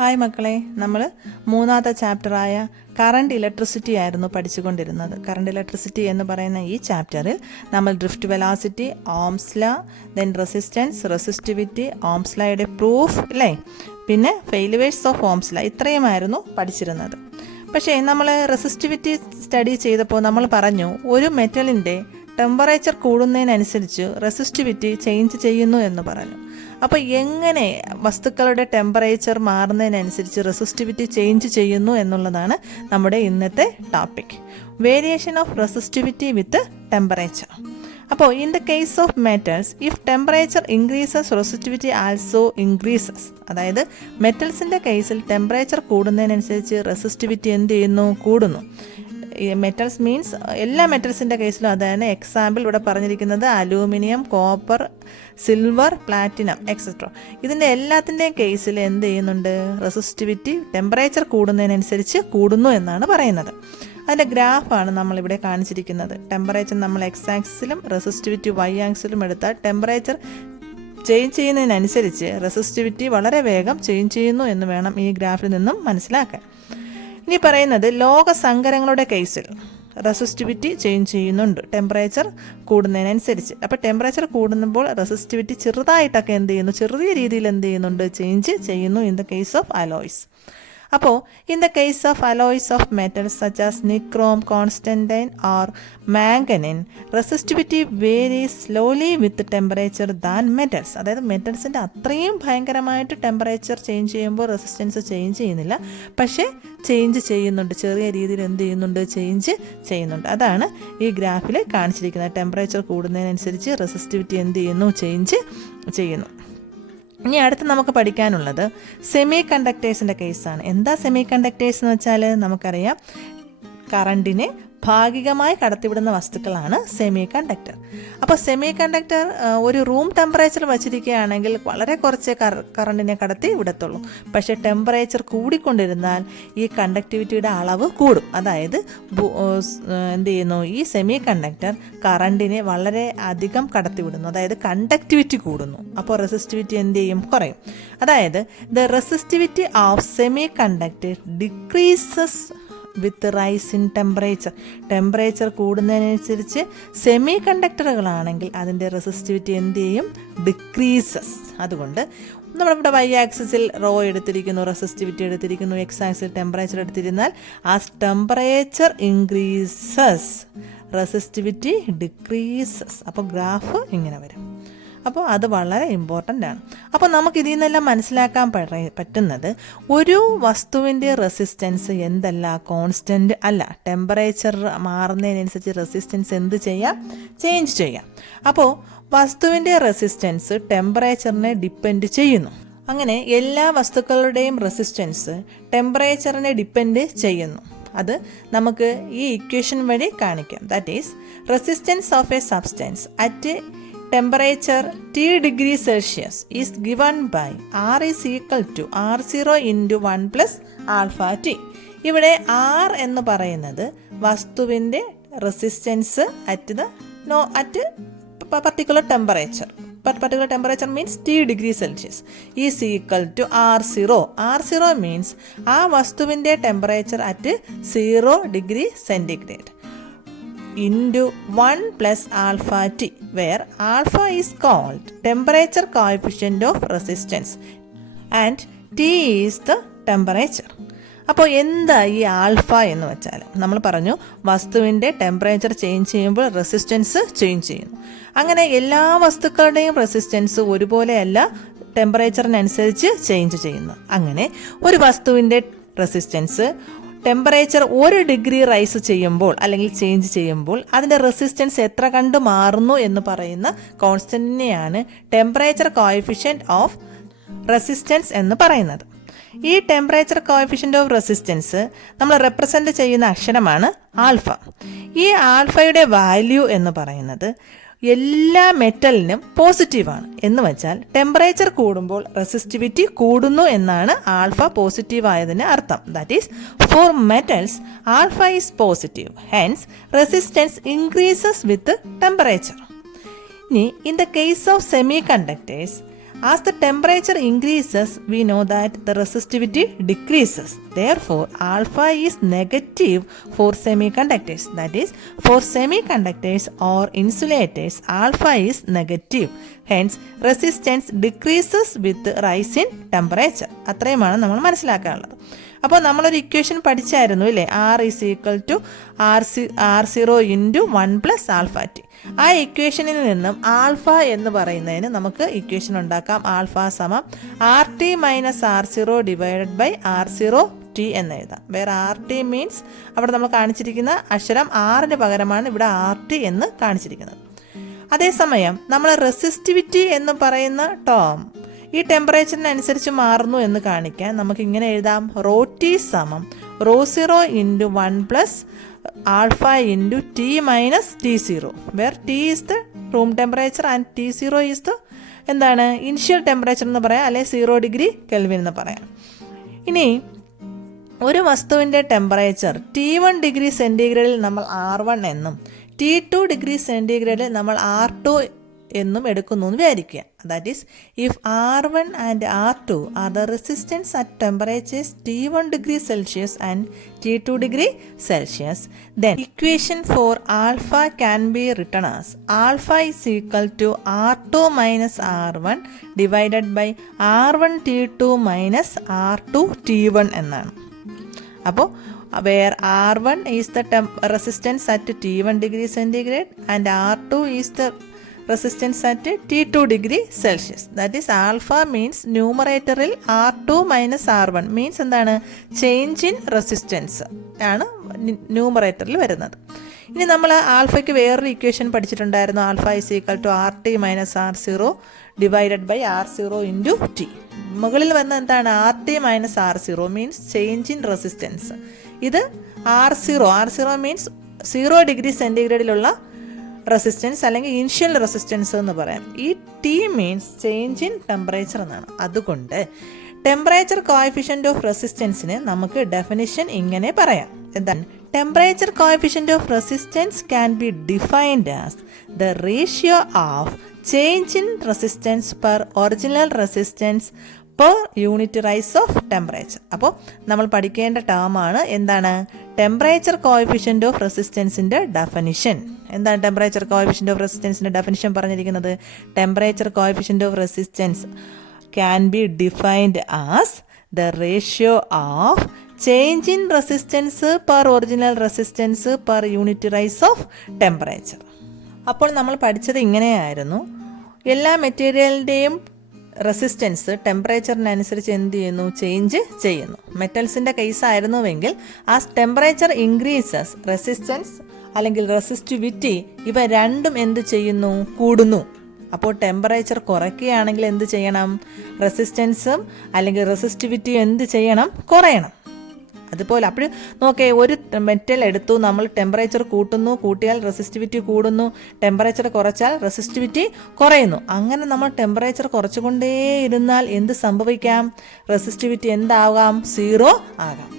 Hi മക്കളെ, നമ്മൾ മൂന്നാമത്തെ ചാപ്റ്ററായ കറണ്ട് ഇലക്ട്രിസിറ്റി ആയിരുന്നു പഠിച്ചുകൊണ്ടിരുന്നത്. കറണ്ട് ഇലക്ട്രിസിറ്റി എന്ന് പറയുന്ന ഈ ചാപ്റ്ററിൽ നമ്മൾ drift velocity, Ohm's law, then resistance, resistivity, Ohm's ലോയുടെ പ്രൂഫ് അല്ലേ, പിന്നെ ഫെയിലുവേഴ്സ് ഓഫ് ഓംസ് ലോ, ഇത്രയുമായിരുന്നു പഠിച്ചിരുന്നത്. പക്ഷേ നമ്മൾ റെസിസ്റ്റിവിറ്റി സ്റ്റഡി ചെയ്തപ്പോൾ നമ്മൾ പറഞ്ഞു ഒരു മെറ്റലിൻ്റെ ടെമ്പറേച്ചർ കൂടുന്നതിനനുസരിച്ച് റെസിസ്റ്റിവിറ്റി ചേഞ്ച് ചെയ്യുന്നു എന്ന് പറഞ്ഞു. അപ്പോൾ എങ്ങനെ വസ്തുക്കളുടെ ടെമ്പറേച്ചർ മാറുന്നതിനനുസരിച്ച് റെസിസ്റ്റിവിറ്റി ചേഞ്ച് ചെയ്യുന്നു എന്നുള്ളതാണ് നമ്മുടെ ഇന്നത്തെ topic. Variation of resistivity with temperature. അപ്പോൾ in the case of metals, if temperature increases resistivity also increases. അതായത് മെറ്റൽസിൻ്റെ കേസിൽ ടെമ്പറേച്ചർ കൂടുന്നതിനനുസരിച്ച് റെസിസ്റ്റിവിറ്റി എന്ത് ചെയ്യുന്നു? കൂടുന്നു. മെറ്റൽസ് മീൻസ് എല്ലാ മെറ്റൽസിൻ്റെ കേസിലും അതാണ്. എക്സാമ്പിൾ ഇവിടെ പറഞ്ഞിരിക്കുന്നത് aluminium, copper, silver, platinum etcetera. ഇതിൻ്റെ എല്ലാത്തിൻ്റെയും കേസിൽ എന്ത് ചെയ്യുന്നുണ്ട്? റെസിസ്റ്റിവിറ്റി ടെമ്പറേച്ചർ കൂടുന്നതിനനുസരിച്ച് കൂടുന്നു എന്നാണ് പറയുന്നത്. അതിൻ്റെ ഗ്രാഫാണ് നമ്മളിവിടെ കാണിച്ചിരിക്കുന്നത്. ടെമ്പറേച്ചർ നമ്മൾ എക്സ് ആക്സിലും റെസിസ്റ്റിവിറ്റി വൈ ആക്സിലും എടുത്താൽ ടെമ്പറേച്ചർ ചേഞ്ച് ചെയ്യുന്നതിനനുസരിച്ച് റെസിസ്റ്റിവിറ്റി വളരെ വേഗം ചേഞ്ച് ചെയ്യുന്നു എന്ന് വേണം ഈ ഗ്രാഫിൽ നിന്നും മനസ്സിലാക്കാൻ. ഇനി പറയുന്നത് ലോകസങ്കരങ്ങളുടെ കേസിൽ റെസിസ്റ്റിവിറ്റി ചേഞ്ച് ചെയ്യുന്നുണ്ട് ടെമ്പറേച്ചർ കൂടുന്നതിനനുസരിച്ച്. അപ്പോൾ ടെമ്പറേച്ചർ കൂടുമ്പോൾ റെസിസ്റ്റിവിറ്റി ചെറുതായിട്ടൊക്കെ എന്ത് ചെയ്യുന്നു? ചെറിയ രീതിയിൽ എന്ത് ചെയ്യുന്നുണ്ട്? ചേഞ്ച് ചെയ്യുന്നു in the case of alloys. അപ്പോൾ in the case of alloys of metals such as nichrome, constantan or manganin, resistivity varies slowly with temperature than metals. അതായത് മെറ്റൽസിൻ്റെ അത്രയും ഭയങ്കരമായിട്ട് ടെമ്പറേച്ചർ ചേഞ്ച് ചെയ്യുമ്പോൾ റെസിസ്റ്റൻസ് ചേഞ്ച് ചെയ്യുന്നില്ല, പക്ഷേ ചേഞ്ച് ചെയ്യുന്നുണ്ട്. ചെറിയ രീതിയിൽ എന്ത് ചെയ്യുന്നുണ്ട്? ചേഞ്ച് ചെയ്യുന്നുണ്ട്. അതാണ് ഈ ഗ്രാഫിൽ കാണിച്ചിരിക്കുന്നത്. ടെമ്പറേച്ചർ കൂടുന്നതിനനുസരിച്ച് റെസിസ്റ്റിവിറ്റി എന്ത് ചെയ്യുന്നു? ചേഞ്ച് ചെയ്യുന്നു. ഇനി അടുത്ത് നമുക്ക് പഠിക്കാനുള്ളത് സെമി കണ്ടക്ടേഴ്സിൻ്റെ കേസാണ്. എന്താ സെമി കണ്ടക്ടേഴ്സ് എന്ന് വെച്ചാൽ നമുക്കറിയാം, കറണ്ടിനെ ഭാഗികമായി കടത്തിവിടുന്ന വസ്തുക്കളാണ് സെമി കണ്ടക്ടർ. അപ്പോൾ സെമി കണ്ടക്ടർ ഒരു റൂം ടെമ്പറേച്ചർ വച്ചിരിക്കുകയാണെങ്കിൽ വളരെ കുറച്ചേ കറണ്ടിനെ കടത്തി വിടത്തുള്ളൂ. പക്ഷേ ടെമ്പറേച്ചർ കൂടിക്കൊണ്ടിരുന്നാൽ ഈ കണ്ടക്ടിവിറ്റിയുടെ അളവ് കൂടും. അതായത് എന്ത് ചെയ്യുന്നു? ഈ സെമി കണ്ടക്ടർ കറണ്ടിനെ വളരെ അധികം കടത്തിവിടുന്നു. അതായത് കണ്ടക്ടിവിറ്റി കൂടുന്നു. അപ്പോൾ റെസിസ്റ്റിവിറ്റി എന്ത് ചെയ്യും? കുറയും. അതായത് the resistivity of semiconductor decreases with rise in temperature. Temperature കൂടുന്നതിനനുസരിച്ച് സെമി കണ്ടക്ടറുകളാണെങ്കിൽ അതിൻ്റെ റെസിസ്റ്റിവിറ്റി എന്ത് ചെയ്യും? ഡിക്രീസസ്. അതുകൊണ്ട് നമ്മളിവിടെ വൈ ആക്സിസിൽ റോ എടുത്തിരിക്കുന്നു, റെസിസ്റ്റിവിറ്റി എടുത്തിരിക്കുന്നു, എക്സ് ആക്സിൽ ടെമ്പറേച്ചർ എടുത്തിരുന്നാൽ as temperature increases resistivity decreases. അപ്പോൾ ഗ്രാഫ് ഇങ്ങനെ വരും. അപ്പോൾ അത് വളരെ ഇമ്പോർട്ടൻ്റ് ആണ്. അപ്പോൾ നമുക്ക് ഇതിൽ നിന്നെല്ലാം മനസ്സിലാക്കാൻ പറ്റുന്നത് ഒരു വസ്തുവിൻ്റെ റെസിസ്റ്റൻസ് എന്തല്ല? കോൺസ്റ്റൻ്റ് അല്ല. ടെമ്പറേച്ചർ മാറുന്നതിനനുസരിച്ച് റെസിസ്റ്റൻസ് എന്ത് ചെയ്യാം? ചേഞ്ച് ചെയ്യാം. അപ്പോൾ വസ്തുവിൻ്റെ റെസിസ്റ്റൻസ് ടെമ്പറേച്ചറിനെ ഡിപ്പെൻഡ് ചെയ്യുന്നു. അങ്ങനെ എല്ലാ വസ്തുക്കളുടെയും റെസിസ്റ്റൻസ് ടെമ്പറേച്ചറിനെ ഡിപ്പെൻഡ് ചെയ്യുന്നു. അത് നമുക്ക് ഈ ഇക്വേഷൻ വഴി കാണിക്കാം. That is resistance of A substance at temperature T degree Celsius is given by R is equal to R0 into 1 plus alpha T. ഇവിടെ R എന്ന് പറയുന്നത് വസ്തുവിൻ്റെ resistance at particular temperature. particular temperature means T degree Celsius is equal to R0. R0 means ആ വസ്തുവിൻ്റെ temperature at 0 degree centigrade into 1 plus alpha T, where alpha is called temperature coefficient of resistance and T is the temperature. അപ്പോൾ എന്താ ഈ alpha എന്ന് വെച്ചാൽ? നമ്മൾ പറഞ്ഞു വസ്തുവിൻ്റെ ടെമ്പറേച്ചർ ചേഞ്ച് ചെയ്യുമ്പോൾ റെസിസ്റ്റൻസ് ചേഞ്ച് ചെയ്യുന്നു. അങ്ങനെ എല്ലാ വസ്തുക്കളുടെയും റെസിസ്റ്റൻസ് ഒരുപോലെയല്ല, ടെമ്പറേച്ചറിനനുസരിച്ച് ചേഞ്ച് ചെയ്യുന്നു. അങ്ങനെ ഒരു വസ്തുവിൻ്റെ റെസിസ്റ്റൻസ് ടെമ്പറേച്ചർ 1 ഡിഗ്രി റൈസ് ചെയ്യുമ്പോൾ അല്ലെങ്കിൽ ചേഞ്ച് ചെയ്യുമ്പോൾ അതിൻ്റെ റെസിസ്റ്റൻസ് എത്ര കണ്ട് മാറുന്നു എന്ന് പറയുന്ന കോൺസ്റ്റൻറ്റിനെയാണ് ടെമ്പറേച്ചർ കോഎഫിഷ്യൻറ്റ് ഓഫ് റെസിസ്റ്റൻസ് എന്ന് പറയുന്നത്. ഈ ടെമ്പറേച്ചർ കോഎഫിഷ്യൻറ്റ് ഓഫ് റെസിസ്റ്റൻസ് നമ്മൾ റെപ്രസെൻ്റ് ചെയ്യുന്ന അക്ഷരമാണ് ആൽഫ. ഈ ആൽഫയുടെ വാല്യൂ എന്ന് പറയുന്നത് എല്ലാ മെറ്റലിനും പോസിറ്റീവാണ്. എന്ന് വെച്ചാൽ ടെമ്പറേച്ചർ കൂടുമ്പോൾ റെസിസ്റ്റിവിറ്റി കൂടുന്നു എന്നാണ് ആൽഫ പോസിറ്റീവ് ആയതിന് അർത്ഥം. That is for metals alpha is positive, hence resistance increases with temperature. ഇനി in the case of semiconductors As the temperature increases, we know that the resistivity decreases. Therefore, alpha is negative for semiconductors. That is, for semiconductors or insulators, alpha is negative. Hence, resistance decreases with rise in temperature. അത്രയുമാണ് നമ്മൾ മനസ്സിലാക്കാനുള്ളത്. അപ്പോൾ നമ്മളൊരു equation പഠിച്ചായിരുന്നു ഇല്ലേ, R is equal to R0 into 1 plus alpha t. ആ ഇക്വേഷനിൽ നിന്നും alpha എന്ന് പറയുന്നതിന് നമുക്ക് ഇക്വേഷൻ ഉണ്ടാക്കാം. ആൽഫ സമം RT minus R0 divided by R0 t എന്ന് എഴുതാം. വേറെ RT മീൻസ് അവിടെ നമ്മൾ കാണിച്ചിരിക്കുന്ന അക്ഷരം ആറിന് പകരമാണ് ഇവിടെ RT എന്ന് കാണിച്ചിരിക്കുന്നത്. അതേസമയം നമ്മൾ റെസിസ്റ്റിവിറ്റി എന്ന് പറയുന്ന ടേം ഈ ടെമ്പറേച്ചറിനനുസരിച്ച് മാറുന്നു എന്ന് കാണിക്കാൻ നമുക്ക് ഇങ്ങനെ എഴുതാം. റോ ടി സമം rho 0 into 1 plus alpha into t minus T0, where t is the room temperature and T0 is the എന്താണ് ഇനിഷ്യൽ ടെമ്പറേച്ചർ എന്ന് പറയാം, അല്ലെ 0 ഡിഗ്രി കെൽവിൻ എന്ന് പറയാം. ഇനി ഒരു വസ്തുവിൻ്റെ ടെമ്പറേച്ചർ T1 ഡിഗ്രി സെൻറ്റിഗ്രേഡിൽ നമ്മൾ R1 എന്നും T2 ഡിഗ്രി സെൻറ്റിഗ്രേഡിൽ നമ്മൾ R2 എന്നും എടുക്കുന്നു എന്ന് വിചാരിക്കുക. That is if R1 and R2 are the resistance at temperatures T1 degree Celsius and T2 degree Celsius, then equation for alpha can be written as alpha is equal to R2 minus R1 divided by R1 T2 minus R2 T1 എന്നാണ്. അപ്പോൾ where R1 is the resistance at T1 degree centigrade and R2 is the resistance at T2 degree Celsius. That is, alpha means numeratoril R2 minus R1 means എന്താണ് change in resistance ആണ് ന്യൂമറേറ്ററിൽ വരുന്നത്. ഇനി നമ്മൾ ആൽഫയ്ക്ക് വേറൊരു ഇക്വേഷൻ പഠിച്ചിട്ടുണ്ടായിരുന്നു. Alpha is equal to RT minus R0 divided by R0 into T. മുകളിൽ വന്ന എന്താണ് RT minus R0 means change in resistance. ഇത് R0 മീൻസ് 0 ഡിഗ്രി സെൻറ്റിഗ്രേഡിലുള്ള റെസിസ്റ്റൻസ് അല്ലെങ്കിൽ ഇനിഷ്യൽ റെസിസ്റ്റൻസ് എന്ന് പറയാം. ഈ T means change in temperature എന്നാണ്. അതുകൊണ്ട് ടെമ്പറേച്ചർ കോഎഫിഷ്യൻ്റ് ഓഫ് റെസിസ്റ്റൻസിന് നമുക്ക് ഡെഫിനിഷൻ ഇങ്ങനെ പറയാം. എന്താണ് temperature coefficient of resistance can be defined as the ratio of change in resistance per original resistance per unit rise of temperature. അപ്പോൾ നമ്മൾ പഠിക്കേണ്ട ടേമാണ് എന്താണ് ടെമ്പറേച്ചർ കോഎഫിഷ്യൻ്റ് ഓഫ് റെസിസ്റ്റൻസിൻ്റെ ഡെഫിനിഷൻ. എന്താണ് ടെമ്പറേച്ചർ കോഎഫിഷ്യൻ്റ് ഓഫ് റെസിസ്റ്റൻസിൻ്റെ ഡെഫിനിഷൻ പറഞ്ഞിരിക്കുന്നത്? Temperature coefficient of resistance can be defined as the ratio of change in resistance per original resistance per unit rise of temperature. അപ്പോൾ നമ്മൾ പഠിച്ചത് ഇങ്ങനെയായിരുന്നു. എല്ലാ മെറ്റീരിയലിൻ്റെയും റെസിസ്റ്റൻസ് ടെമ്പറേച്ചറിനനുസരിച്ച് എന്ത് ചെയ്യുന്നു? Change ചെയ്യുന്നു. മെറ്റൽസിൻ്റെ കേസായിരുന്നുവെങ്കിൽ ആസ് ടെമ്പറേച്ചർ ഇൻക്രീസസ് റെസിസ്റ്റൻസ് അല്ലെങ്കിൽ റെസിസ്റ്റിവിറ്റി ഇവ രണ്ടും എന്ത് ചെയ്യുന്നു? കൂടുന്നു. അപ്പോൾ ടെമ്പറേച്ചർ കുറയ്ക്കുകയാണെങ്കിൽ എന്ത് ചെയ്യണം? റെസിസ്റ്റൻസും അല്ലെങ്കിൽ റെസിസ്റ്റിവിറ്റി എന്ത് ചെയ്യണം? കുറയണം. അതുപോലെ അപ്പോൾ നോക്കേ, ഒരു മെറ്റൽ എടുത്തു, നമ്മൾ ടെമ്പറേച്ചർ കൂട്ടുന്നു, കൂട്ടിയാൽ റെസിസ്റ്റിവിറ്റി കൂടുന്നു, ടെമ്പറേച്ചർ കുറച്ചാൽ റെസിസ്റ്റിവിറ്റി കുറയുന്നു. അങ്ങനെ നമ്മൾ ടെമ്പറേച്ചർ കുറച്ചുകൊണ്ടേ ഇരുന്നാൽ എന്ത് സംഭവിക്കാം? റെസിസ്റ്റിവിറ്റി എന്താകാം? 0 ആകാം.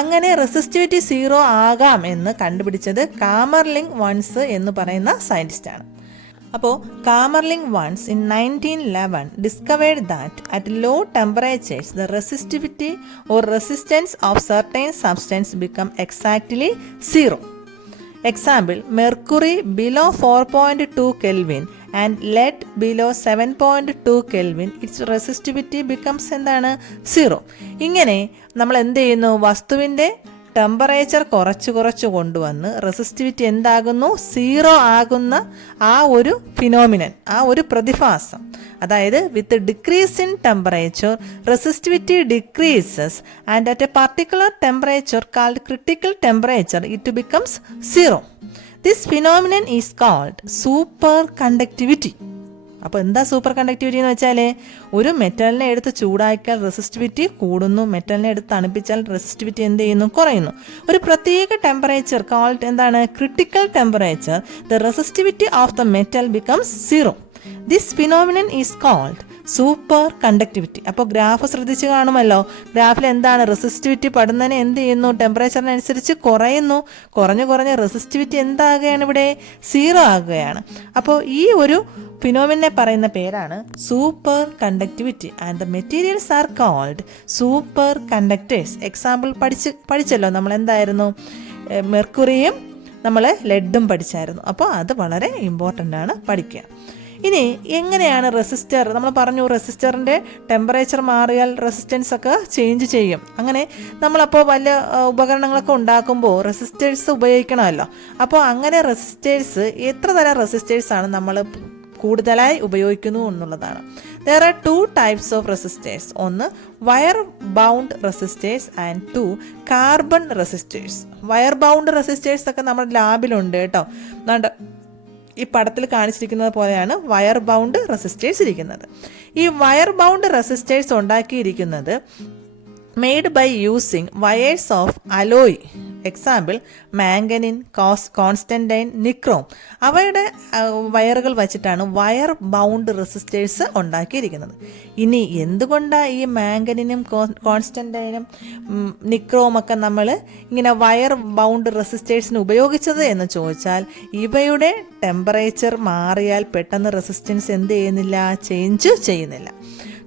അങ്ങനെ റെസിസ്റ്റിവിറ്റി 0 ആകാം എന്ന് കണ്ടുപിടിച്ചത് കാമർലിംഗ് വൺസ് എന്ന് പറയുന്ന സയൻറ്റിസ്റ്റാണ്. അപ്പോൾ Kamerlingh Onnes in 1911 discovered that at low temperatures the resistivity or resistance of certain substance become exactly 0. Example, mercury below 4.2 kelvin and lead below 7.2 kelvin its resistivity becomes എന്താണ്? 0. ഇങ്ങനെ നമ്മൾ എന്ത് ചെയ്യുന്നു? വസ്തുവിൻ്റെ ടെമ്പറേച്ചർ കുറച്ച് കൊണ്ടുവന്ന് റെസിസ്റ്റിവിറ്റി എന്താകുന്നു? 0 ആകുന്ന ആ ഒരു ഫിനോമിനൻ, ആ ഒരു പ്രതിഭാസം. അതായത് with decrease in temperature resistivity decreases and at a particular temperature called critical temperature it becomes 0. This phenomenon is called superconductivity. അപ്പോൾ എന്താ സൂപ്പർ കണ്ടക്ടിവിറ്റി എന്ന് വെച്ചാൽ, ഒരു മെറ്റലിനെ എടുത്ത് ചൂടാക്കിയാൽ റെസിസ്റ്റിവിറ്റി കൂടുന്നു, മെറ്റലിനെ എടുത്ത് തണുപ്പിച്ചാൽ റെസിസ്റ്റിവിറ്റി എന്ത് ചെയ്യുന്നു? കുറയുന്നു. ഒരു പ്രത്യേക ടെമ്പറേച്ചർ കാൾഡ് എന്താണ്? Critical temperature the resistivity of the metal becomes 0. This phenomenon is called superconductivity. അപ്പോൾ ഗ്രാഫ് ശ്രദ്ധിച്ച് കാണുമല്ലോ. ഗ്രാഫിൽ എന്താണ് റെസിസ്റ്റിവിറ്റി പടുന്നതിന് എന്ത് ചെയ്യുന്നു? ടെമ്പറേച്ചറിനനുസരിച്ച് കുറയുന്നു. കുറഞ്ഞ് റെസിസ്റ്റിവിറ്റി എന്താകുകയാണ്? ഇവിടെ 0 ആകുകയാണ്. അപ്പോൾ ഈ ഒരു ഫിനോമിനെ പറയുന്ന പേരാണ് superconductivity. And the materials are called superconductors. Example പഠിച്ചല്ലോ നമ്മൾ. എന്തായിരുന്നു? മെർക്കുറിയും നമ്മൾ ലെഡും പഠിച്ചായിരുന്നു. അപ്പോൾ അത് വളരെ ഇമ്പോർട്ടൻ്റ് ആണ് പഠിക്കുക. ഇനി എങ്ങനെയാണ് റെസിസ്റ്റർ? നമ്മൾ പറഞ്ഞു റെസിസ്റ്ററിൻ്റെ ടെമ്പറേച്ചർ മാറിയാൽ റെസിസ്റ്റൻസ് ഒക്കെ ചേഞ്ച് ചെയ്യും. അങ്ങനെ നമ്മളപ്പോൾ വലിയ ഉപകരണങ്ങളൊക്കെ ഉണ്ടാക്കുമ്പോൾ റെസിസ്റ്റേഴ്സ് ഉപയോഗിക്കണമല്ലോ. അപ്പോൾ അങ്ങനെ റെസിസ്റ്റേഴ്സ് എത്ര തരം റെസിസ്റ്റേഴ്സാണ് നമ്മൾ കൂടുതലായി ഉപയോഗിക്കുന്നു എന്നുള്ളതാണ്. There are 2 types of resistors. ഒന്ന് wire bound resistors and 2 carbon resistors. Wire bound resistors ഒക്കെ നമ്മുടെ ലാബിലുണ്ട് കേട്ടോ. ഈ പടത്തിൽ കാണിച്ചിരിക്കുന്നത് പോലെയാണ് വയർ ബൗണ്ട് റെസിസ്റ്റേഴ്സ് ഇരിക്കുന്നത്. ഈ വയർ ബൗണ്ട് റെസിസ്റ്റേഴ്സ് ഉണ്ടാക്കിയിരിക്കുന്നത് made by using wires of alloy. Example manganin, constantan, nichrome. അവയുടെ വയറുകൾ വച്ചിട്ടാണ് വയർ ബൗണ്ട് റെസിസ്റ്റേഴ്സ് ഉണ്ടാക്കിയിരിക്കുന്നത്. ഇനി എന്തുകൊണ്ടാണ് ഈ മാംഗനിനും കോൺസ്റ്റന്റൈനും നിക്രോമൊക്കെ നമ്മൾ ഇങ്ങനെ വയർ ബൗണ്ട് റെസിസ്റ്റേഴ്സിന് ഉപയോഗിച്ചത് എന്ന് ചോദിച്ചാൽ, ഇവയുടെ ടെമ്പറേച്ചർ മാറിയാൽ പെട്ടെന്ന് റെസിസ്റ്റൻസ് എന്ത് ചെയ്യുന്നില്ല? ചേഞ്ച് ചെയ്യുന്നില്ല.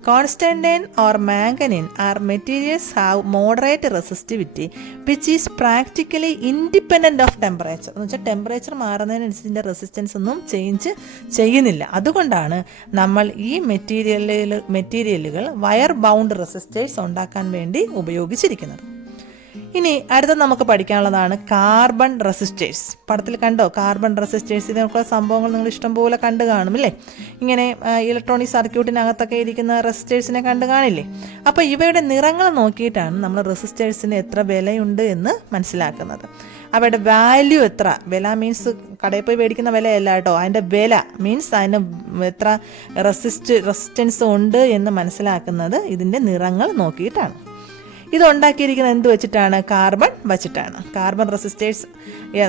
Constantine or manganine are materials have moderate resistivity which is practically independent of temperature. എന്ന് വെച്ചാൽ ടെമ്പറേച്ചർ മാറുന്നതിനനുസരിച്ച് റെസിസ്റ്റൻസ് ഒന്നും ചേഞ്ച് ചെയ്യുന്നില്ല. അതുകൊണ്ടാണ് നമ്മൾ ഈ മെറ്റീരിയലുകൾ വയർ ബൗണ്ട് റെസിസ്റ്റേഴ്സ് ഉണ്ടാക്കാൻ വേണ്ടി ഉപയോഗിച്ചിരിക്കുന്നത്. ഇനി അടുത്ത നമുക്ക് പഠിക്കാനുള്ളതാണ് കാർബൺ റെസിസ്റ്റേഴ്സ്. പടത്തിൽ കണ്ടോ കാർബൺ റെസിസ്റ്റേഴ്സ്? ഇതിനൊക്കെ സംഭവങ്ങൾ നിങ്ങൾ ഇഷ്ടംപോലെ കണ്ടു കാണും അല്ലേ? ഇങ്ങനെ ഇലക്ട്രോണിക് സർക്യൂട്ടിനകത്തൊക്കെ ഇരിക്കുന്ന റെസിസ്റ്റേഴ്സിനെ കണ്ടു കാണില്ലേ? അപ്പോൾ ഇവയുടെ നിറങ്ങൾ നോക്കിയിട്ടാണ് നമ്മൾ റെസിസ്റ്റേഴ്സിന് എത്ര വിലയുണ്ട് എന്ന് മനസ്സിലാക്കുന്നത്. അവയുടെ വാല്യൂ എത്ര? വില മീൻസ് കടയിൽ പോയി മേടിക്കുന്ന വിലയല്ല കേട്ടോ. അതിൻ്റെ വില മീൻസ് അതിന് എത്ര റെസിസ്റ്റൻസ് ഉണ്ട് എന്ന് മനസ്സിലാക്കുന്നത് ഇതിൻ്റെ നിറങ്ങൾ നോക്കിയിട്ടാണ്. ഇത് ഉണ്ടാക്കിയിരിക്കുന്നത് എന്ത് വെച്ചിട്ടാണ്? കാർബൺ വച്ചിട്ടാണ്. കാർബൺ റെസിസ്റ്റേഴ്സ്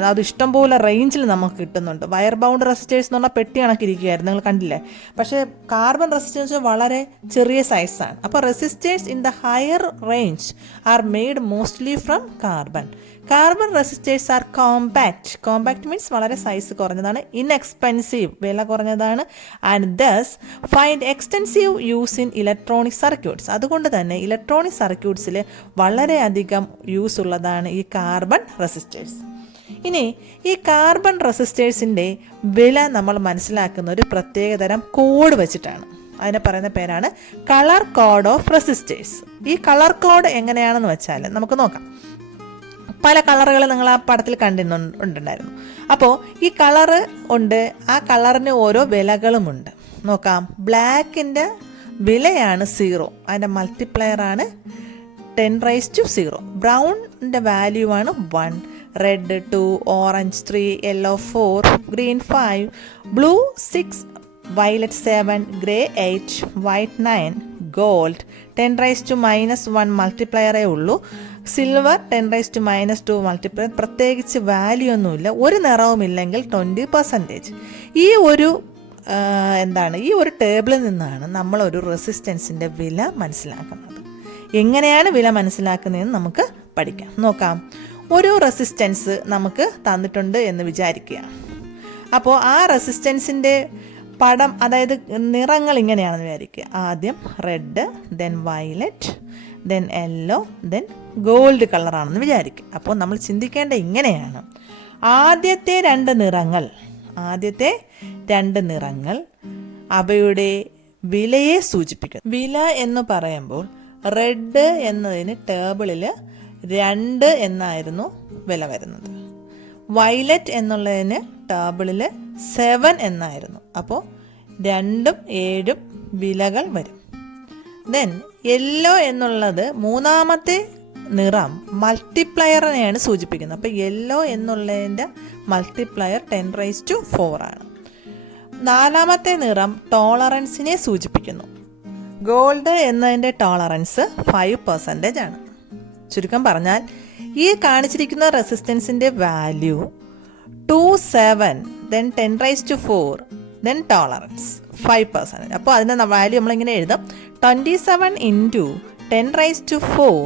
അത് ഇഷ്ടംപോലെ റേഞ്ചിൽ നമുക്ക് കിട്ടുന്നുണ്ട്. വയർ ബൗണ്ട് റെസിസ്റ്റേഴ്സ് എന്ന് പറഞ്ഞാൽ പെട്ടി കണക്കിരിക്കുകയായിരുന്നു, നിങ്ങൾ കണ്ടില്ലേ? പക്ഷേ കാർബൺ റെസിസ്റ്റേഴ്സ് വളരെ ചെറിയ സൈസാണ്. അപ്പോൾ resistors in the higher range are made mostly from carbon. Carbon resistors are compact means വളരെ സൈസ് കുറഞ്ഞതാണ്. ഇൻഎക്സ്പെൻസീവ് വില കുറഞ്ഞതാണ്. And thus find extensive use in electronic circuits. അതുകൊണ്ട് തന്നെ ഇലക്ട്രോണിക് സർക്യൂട്ട്സിൽ വളരെയധികം യൂസ് ഉള്ളതാണ് ഈ കാർബൺ റെസിസ്റ്റേഴ്സ്. ഇനി ഈ കാർബൺ റെസിസ്റ്റേഴ്സിൻ്റെ വില നമ്മൾ മനസ്സിലാക്കുന്ന ഒരു പ്രത്യേകതരം കോഡ് വെച്ചിട്ടാണ്. അതിനെ പറയുന്ന പേരാണ് കളർ കോഡ് ഓഫ് റെസിസ്റ്റേഴ്സ്. ഈ കളർ കോഡ് എങ്ങനെയാണെന്ന് വെച്ചാൽ നമുക്ക് നോക്കാം. പല കളറുകൾ നിങ്ങൾ ആ പടത്തിൽ കണ്ടിട്ടുണ്ടായിരുന്നു. അപ്പോൾ ഈ കളറ് ഉണ്ട്, ആ കളറിന് ഓരോ വിലകളുമുണ്ട്. നോക്കാം. ബ്ലാക്കിൻ്റെ വിലയാണ് 0, അതിൻ്റെ മൾട്ടിപ്ലയറാണ് 10⁻�0. ബ്രൗണിൻ്റെ വാല്യൂ ആണ് 1, red 2, orange 3, yellow 4, green 5, blue 6, violet 7, grey 8, white 9, gold 10⁻⁻1 മൾട്ടിപ്ലയറേ ഉള്ളൂ. Silver 10⁻⁻2 multiplier. പ്രത്യേകിച്ച് വാല്യൂ ഒന്നുമില്ല. ഒരു നിറവുമില്ലെങ്കിൽ 20%. ഈ ഒരു ഈ ഒരു ടേബിളിൽ നിന്നാണ് നമ്മളൊരു റെസിസ്റ്റൻസിൻ്റെ വില മനസ്സിലാക്കുന്നത്. എങ്ങനെയാണ് വില മനസ്സിലാക്കുന്നതെന്ന് നമുക്ക് പഠിക്കാം. നോക്കാം. ഒരു റെസിസ്റ്റൻസ് നമുക്ക് തന്നിട്ടുണ്ട് എന്ന് വിചാരിക്കുക. അപ്പോൾ ആ റെസിസ്റ്റൻസിൻ്റെ പടം, അതായത് നിറങ്ങൾ ഇങ്ങനെയാണെന്ന് വിചാരിക്കുക. ആദ്യം red, then violet, then yellow, then gold കളറാണെന്ന് വിചാരിക്കുക. അപ്പോൾ നമ്മൾ ചിന്തിക്കേണ്ട ഇങ്ങനെയാണ്. ആദ്യത്തെ രണ്ട് നിറങ്ങൾ അവയുടെ വിലയെ സൂചിപ്പിക്കുന്നു. വില എന്ന് പറയുമ്പോൾ റെഡ് എന്നതിന് ടേബിളിൽ 2 എന്നായിരുന്നു വില വരുന്നത്. വയലറ്റ് എന്നുള്ളതിന് ടേബിളിൽ 7 എന്നായിരുന്നു. അപ്പോൾ 2ഉം 7ഉം വിലകൾ വരും. ദെൻ യെല്ലോ എന്നുള്ളത് മൂന്നാമത്തെ നിറം മൾട്ടിപ്ലയറിനെയാണ് സൂചിപ്പിക്കുന്നത്. അപ്പോൾ യെല്ലോ എന്നുള്ളതിൻ്റെ മൾട്ടിപ്ലയർ 10⁻⁴ ആണ്. നാലാമത്തെ നിറം ടോളറൻസിനെ സൂചിപ്പിക്കുന്നു. ഗോൾഡ് എന്നതിൻ്റെ ടോളറൻസ് 5% ആണ്. ചുരുക്കം പറഞ്ഞാൽ ഈ കാണിച്ചിരിക്കുന്ന റെസിസ്റ്റൻസിൻ്റെ വാല്യൂ 2, 7, then 10⁻⁴, ദെൻ ടോളറൻസ് 5%. അപ്പോൾ അതിൻ്റെ വാല്യൂ നമ്മളിങ്ങനെ എഴുതും. 27 ഇൻറ്റു 10⁻⁴.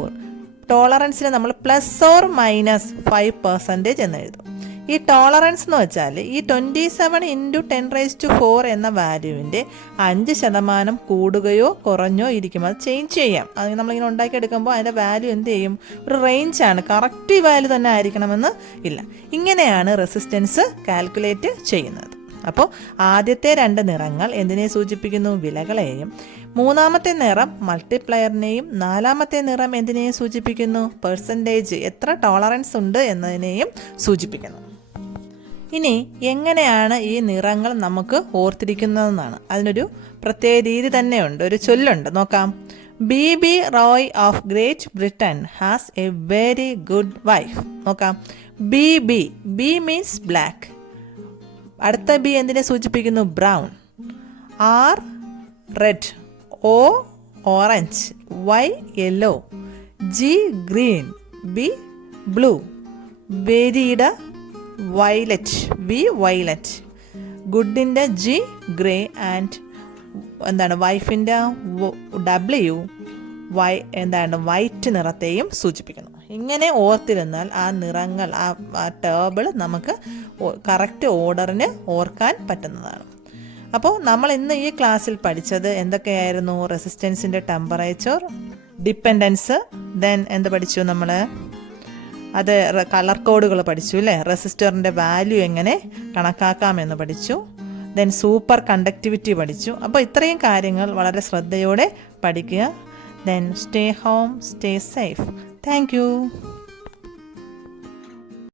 ടോളറൻസിന് നമ്മൾ ±5% എന്ന് എഴുതും. ഈ ടോളറൻസ് എന്ന് വെച്ചാൽ ഈ 27 ഇൻറ്റു 10⁻⁴ എന്ന വാല്യൂവിൻ്റെ 5% കൂടുകയോ കുറഞ്ഞോ ഇരിക്കും. അത് ചേഞ്ച് ചെയ്യാം. അത് നമ്മളിങ്ങനെ ഉണ്ടാക്കിയെടുക്കുമ്പോൾ അതിൻ്റെ വാല്യൂ എന്ത് ചെയ്യും? ഒരു റേഞ്ചാണ്. കറക്റ്റ് വാല്യൂ തന്നെ ആയിരിക്കണമെന്ന് ഇല്ല. ഇങ്ങനെയാണ് റെസിസ്റ്റൻസ് കാൽക്കുലേറ്റ് ചെയ്യുന്നത്. അപ്പോൾ ആദ്യത്തെ 2 നിറങ്ങൾ എന്തിനെ സൂചിപ്പിക്കുന്നു? വിലകളെയും. മൂന്നാമത്തെ നിറം മൾട്ടിപ്ലയറിനെയും. നാലാമത്തെ നിറം എന്തിനെയും സൂചിപ്പിക്കുന്നു? പെർസെൻറ്റേജ്, എത്ര ടോളറൻസ് ഉണ്ട് എന്നതിനെയും സൂചിപ്പിക്കുന്നു. ഇനി എങ്ങനെയാണ് ഈ നിറങ്ങൾ നമുക്ക് ഓർത്തിരിക്കുന്നതെന്നാണ്. അതിനൊരു പ്രത്യേക രീതി തന്നെയുണ്ട്, ഒരു ചൊല്ലുണ്ട്. നോക്കാം. BB Roy of Great Britain has a very good wife. നോക്കാം. BB, B means black. അടുത്ത ബി എന്തിനെ സൂചിപ്പിക്കുന്നു? Brown. R red. O orange. Y yellow. G green. B blue. വെരിയുടെ വയലറ്റ്. V violet. ഗുഡിൻ്റെ G ഗ്രേ. ആൻഡ് വൈഫിൻ്റെ W white നിറത്തെയും സൂചിപ്പിക്കുന്നു. ഇങ്ങനെ ഓർത്തിരുന്നാൽ ആ നിറങ്ങൾ, ആ ടേബിൾ നമുക്ക് കറക്റ്റ് ഓർഡറിന് ഓർക്കാൻ പറ്റുന്നതാണ്. അപ്പോൾ നമ്മൾ ഇന്ന് ഈ ക്ലാസ്സിൽ പഠിച്ചത് എന്തൊക്കെയായിരുന്നു? റെസിസ്റ്റൻസിൻ്റെ ടെമ്പറേച്ചർ, ഡിപ്പെൻഡൻസ്, ദെൻ എന്ത് പഠിച്ചു നമ്മൾ? അത് കളർ കോഡുകൾ പഠിച്ചു അല്ലേ? റെസിസ്റ്ററിൻ്റെ വാല്യൂ എങ്ങനെ കണക്കാക്കാമെന്ന് പഠിച്ചു. ദെൻ സൂപ്പർ കണ്ടക്ടിവിറ്റി പഠിച്ചു. അപ്പോൾ ഇത്രയും കാര്യങ്ങൾ വളരെ ശ്രദ്ധയോടെ പഠിക്കുക. Then stay home, stay safe. Thank you.